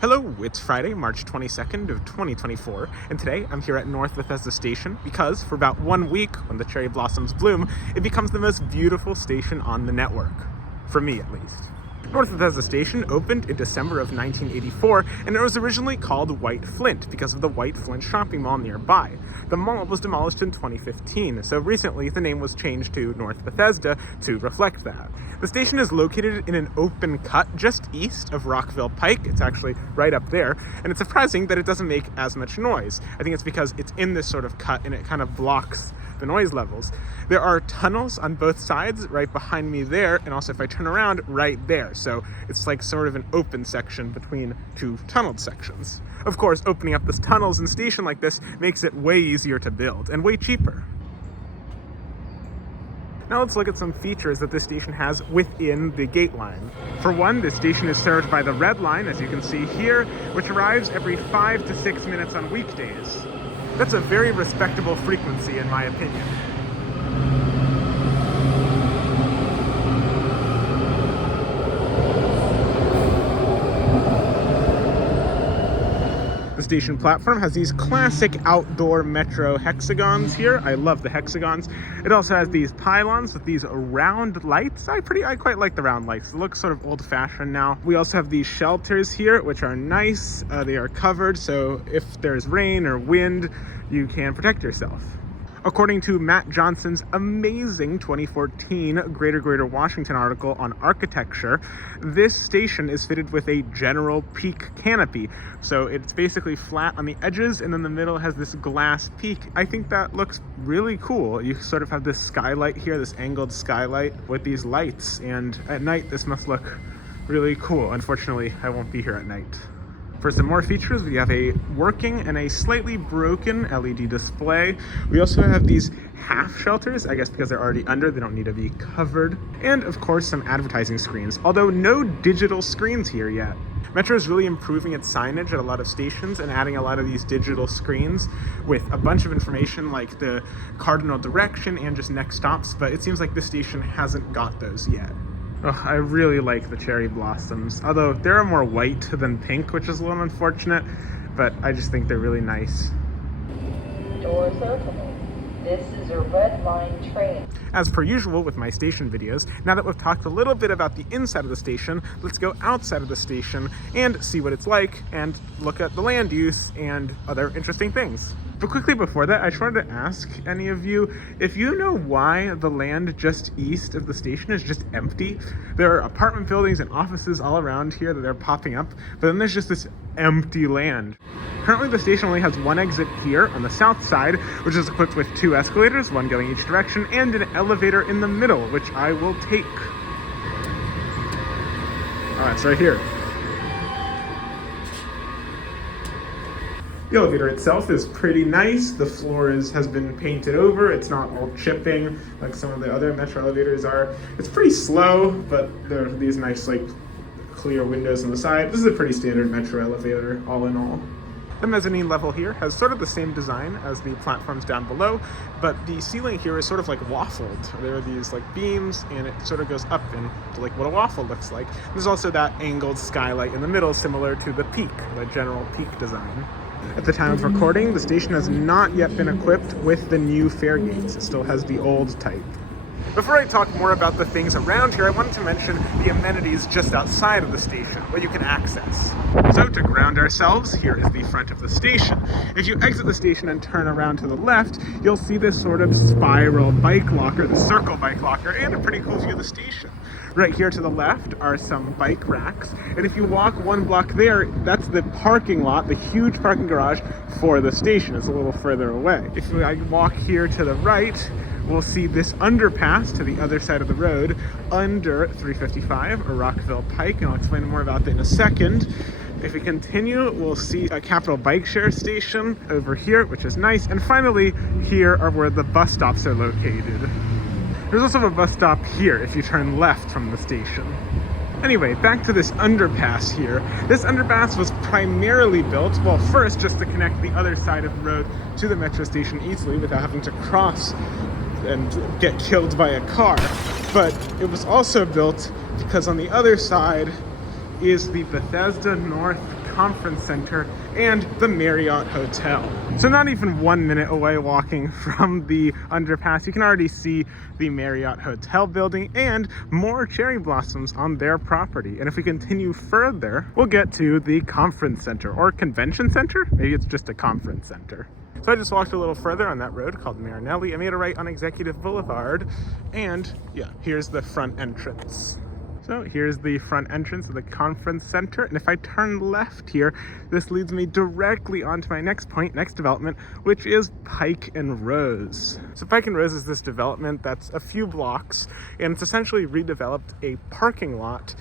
Hello, it's Friday, March 22nd of 2024, and today I'm here at North Bethesda Station because for about 1 week, when the cherry blossoms bloom, it becomes the most beautiful station on the network. For me, at least. North Bethesda Station opened in December of 1984, and it was originally called White Flint because of the White Flint shopping mall nearby. The mall was demolished in 2015, so recently the name was changed to North Bethesda to reflect that. The station is located in an open cut just east of Rockville Pike. It's actually right up there, and it's surprising that it doesn't make as much noise. I think it's because it's in this sort of cut and it kind of blocks the noise levels. There are tunnels on both sides right behind me there, and also if I turn around, right there. So it's like sort of an open section between two tunneled sections. Of course, opening up these tunnels in a station like this makes it way easier to build and way cheaper. Now let's look at some features that this station has within the gate line. For one, this station is served by the Red Line, as you can see here, which arrives every 5 to 6 minutes on weekdays. That's a very respectable frequency in my opinion. The station platform has these classic outdoor metro hexagons here. I love the hexagons. It also has these pylons with these round lights. I quite like the round lights. It looks sort of old-fashioned now. We also have these shelters here, which are nice. They are covered, so if there's rain or wind, you can protect yourself. According to Matt Johnson's amazing 2014 Greater Washington article on architecture, this station is fitted with a general peak canopy. So it's basically flat on the edges, and then the middle has this glass peak. I think that looks really cool. You sort of have this skylight here, this angled skylight with these lights, and at night this must look really cool. Unfortunately, I won't be here at night. For some more features, we have a working and a slightly broken LED display. We also have these half shelters, I guess because they're already under, they don't need to be covered. And of course, some advertising screens, although no digital screens here yet. Metro is really improving its signage at a lot of stations and adding a lot of these digital screens with a bunch of information like the cardinal direction and just next stops, but it seems like this station hasn't got those yet. Oh, I really like the cherry blossoms, although they're more white than pink, which is a little unfortunate, but I just think they're really nice. Doors opening. This is a Red Line train. As per usual with my station videos, now that we've talked a little bit about the inside of the station, let's go outside of the station and see what it's like and look at the land use and other interesting things. But quickly before that, I just wanted to ask any of you if you know why the land just east of the station is just empty. There are apartment buildings and offices all around here that are popping up, but then there's just this empty land. Currently, the station only has one exit here on the south side, which is equipped with 2 escalators, one going each direction, and an elevator in the middle, which I will take. All right, so right here. The elevator itself is pretty nice. The floor has been painted over. It's not all chipping like some of the other metro elevators are. It's pretty slow, but there are these nice like clear windows on the side. This is a pretty standard metro elevator all in all. The mezzanine level here has sort of the same design as the platforms down below, but the ceiling here is sort of like waffled. There are these like beams, and it sort of goes up into like what a waffle looks like. There's also that angled skylight in the middle, similar to the peak, the general peak design. At the time of recording, the station has not yet been equipped with the new fare gates. It still has the old type. Before I talk more about the things around here, I wanted to mention the amenities just outside of the station, what you can access. So to ground ourselves, here is the front of the station. If you exit the station and turn around to the left, you'll see this sort of spiral bike locker, the circle bike locker, and a pretty cool view of the station. Right here to the left are some bike racks, and if you walk 1 block there, that's the parking lot, the huge parking garage for the station. It's a little further away. If I walk here to the right, we'll see this underpass to the other side of the road under 355 or Rockville Pike, and I'll explain more about that in a second. If we continue, we'll see a Capital Bike Share station over here, which is nice. And finally, here are where the bus stops are located. There's also a bus stop here if you turn left from the station. Anyway, back to this underpass here. This underpass was primarily built, well, first just to connect the other side of the road to the metro station easily without having to cross and get killed by a car. But it was also built because on the other side is the Bethesda North Conference Center and the Marriott Hotel. So not even 1 minute away walking from the underpass, you can already see the Marriott Hotel building and more cherry blossoms on their property. And if we continue further, we'll get to the Conference Center or Convention Center. Maybe it's just a conference center. So I just walked a little further on that road called Marinelli. I made a right on Executive Boulevard, and yeah, here's the front entrance. So here's the front entrance of the conference center, and if I turn left here, this leads me directly onto my next point, next development, which is Pike and Rose. So Pike and Rose is this development that's a few blocks, and it's essentially redeveloped a parking lot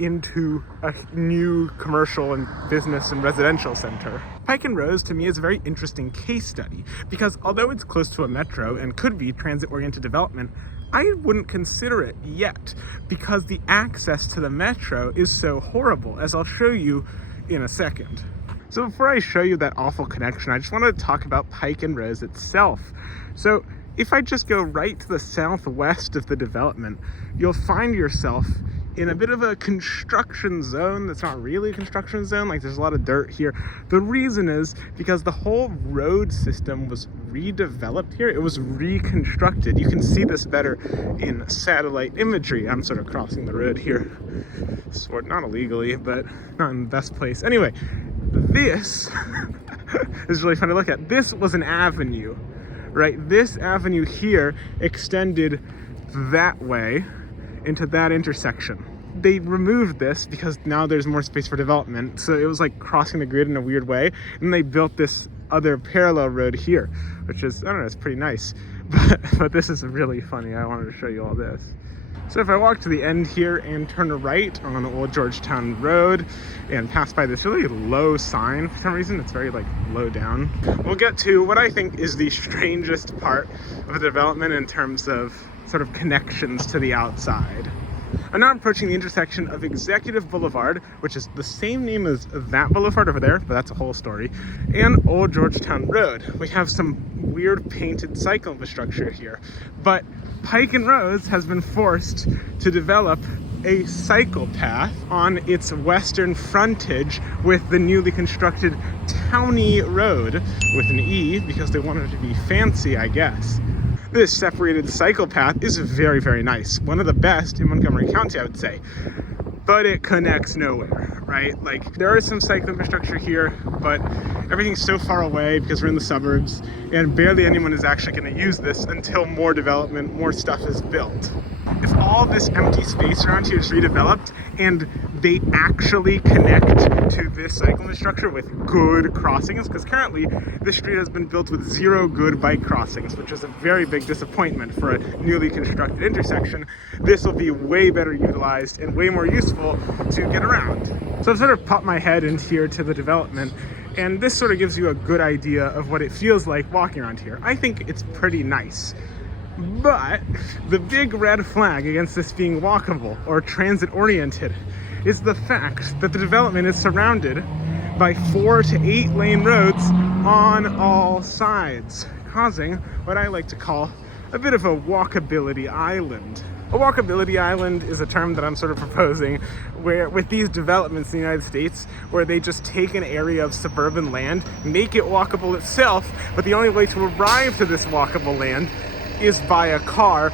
into a new commercial and business and residential center. Pike and Rose to me is a very interesting case study because although it's close to a metro and could be transit-oriented development, I wouldn't consider it yet because the access to the metro is so horrible, as I'll show you in a second. So before I show you that awful connection, I just wanted to talk about Pike and Rose itself. So if I just go right to the southwest of the development, you'll find yourself in a bit of a construction zone that's not really a construction zone. Like, there's a lot of dirt here. The reason is because the whole road system was redeveloped here. It was reconstructed. You can see this better in satellite imagery. I'm sort of crossing the road here. Sort not illegally, but not in the best place. Anyway, this is really fun to look at. This was an avenue, right? This avenue here extended that way into that intersection. They removed this because now there's more space for development, so it was like crossing the grid in a weird way, and they built this other parallel road here, which is, I don't know, it's pretty nice, but this is really funny. I wanted to show you all this. So if I walk to the end here and turn right on the Old Georgetown Road and pass by this really low sign, for some reason it's very like low down, we'll get to what I think is the strangest part of the development in terms of sort of connections to the outside. I'm now approaching the intersection of Executive Boulevard, which is the same name as that boulevard over there, but that's a whole story, and Old Georgetown Road. We have some weird painted cycle infrastructure here, but Pike and Rose has been forced to develop a cycle path on its western frontage with the newly constructed Townie Road with an E because they wanted it to be fancy, I guess. This separated cycle path is very, very nice. One of the best in Montgomery County, I would say. But it connects nowhere, right? Like, there is some cycle infrastructure here, but everything's so far away because we're in the suburbs, and barely anyone is actually going to use this until more development, more stuff is built. If all this empty space around here is redeveloped and they actually connect to this cycle infrastructure with good crossings, because currently this street has been built with 0 good bike crossings, which is a very big disappointment for a newly constructed intersection. This will be way better utilized and way more useful to get around. So I've sort of popped my head in here to the development, and this sort of gives you a good idea of what it feels like walking around here. I think it's pretty nice. But the big red flag against this being walkable or transit-oriented is the fact that the development is surrounded by 4 to 8 lane roads on all sides, causing what I like to call a bit of a walkability island. A walkability island is a term that I'm sort of proposing where with these developments in the United States where they just take an area of suburban land, make it walkable itself, but the only way to arrive to this walkable land is by a car,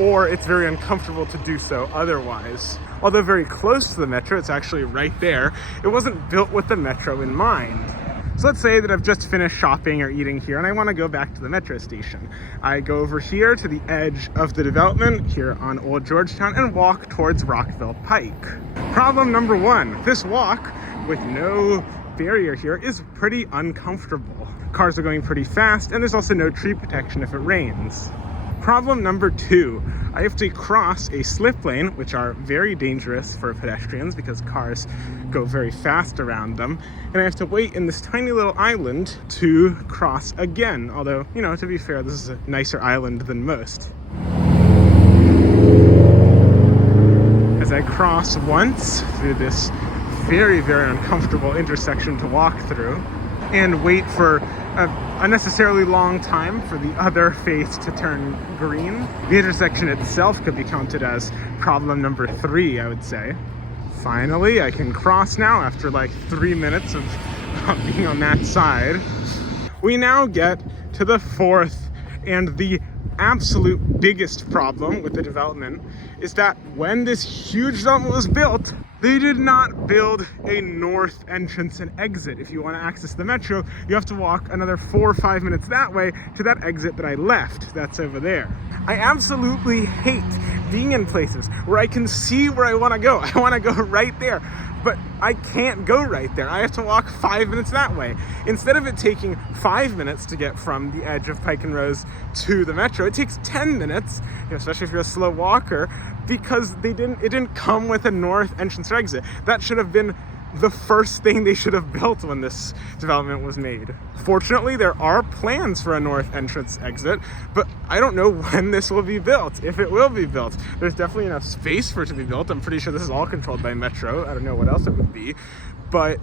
or it's very uncomfortable to do so otherwise. Although very close to the metro, it's actually right there, it wasn't built with the metro in mind. So let's say that I've just finished shopping or eating here and I want to go back to the metro station. I go over here to the edge of the development here on Old Georgetown and walk towards Rockville Pike. Problem number 1, this walk with no barrier here is pretty uncomfortable. Cars are going pretty fast and there's also no tree protection if it rains. Problem number 2, I have to cross a slip lane, which are very dangerous for pedestrians because cars go very fast around them, and I have to wait in this tiny little island to cross again, although, you know, to be fair, this is a nicer island than most. As I cross once through this very, very uncomfortable intersection to walk through, and wait for a unnecessarily long time for the other face to turn green. The intersection itself could be counted as problem number 3, I would say. Finally, I can cross now after like 3 minutes of being on that side. We now get to the fourth and the absolute biggest problem with the development is that when this huge development was built, they did not build a north entrance and exit. If you want to access the metro, you have to walk another 4 or 5 minutes that way to that exit that I left. That's over there. I absolutely hate being in places where I can see where I want to go. I want to go right there, but I can't go right there. I have to walk 5 minutes that way. Instead of it taking 5 minutes to get from the edge of Pike and Rose to the metro, it takes 10 minutes, especially if you're a slow walker, because it didn't come with a north entrance or exit. That should have been the first thing they should have built when this development was made. Fortunately, there are plans for a north entrance exit, but I don't know when this will be built, if it will be built. There's definitely enough space for it to be built. I'm pretty sure this is all controlled by Metro. I don't know what else it would be, but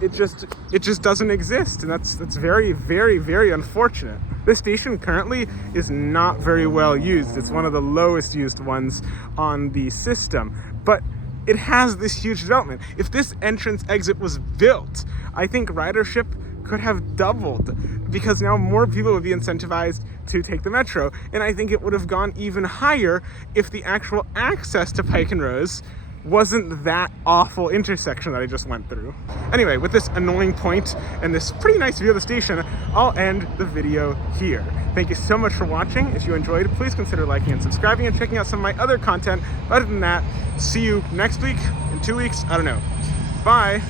it just doesn't exist, and that's very, very, very unfortunate. This station currently is not very well used. It's one of the lowest used ones on the system, but it has this huge development. If this entrance exit was built, I think ridership could have doubled, because now more people would be incentivized to take the metro, and I think it would have gone even higher if the actual access to Pike and Rose wasn't that awful intersection that I just went through. Anyway, with this annoying point and this pretty nice view of the station, I'll end the video here. Thank you so much for watching. If you enjoyed, please consider liking and subscribing and checking out some of my other content. Other than that, see you next week, in 2 weeks, I don't know. Bye.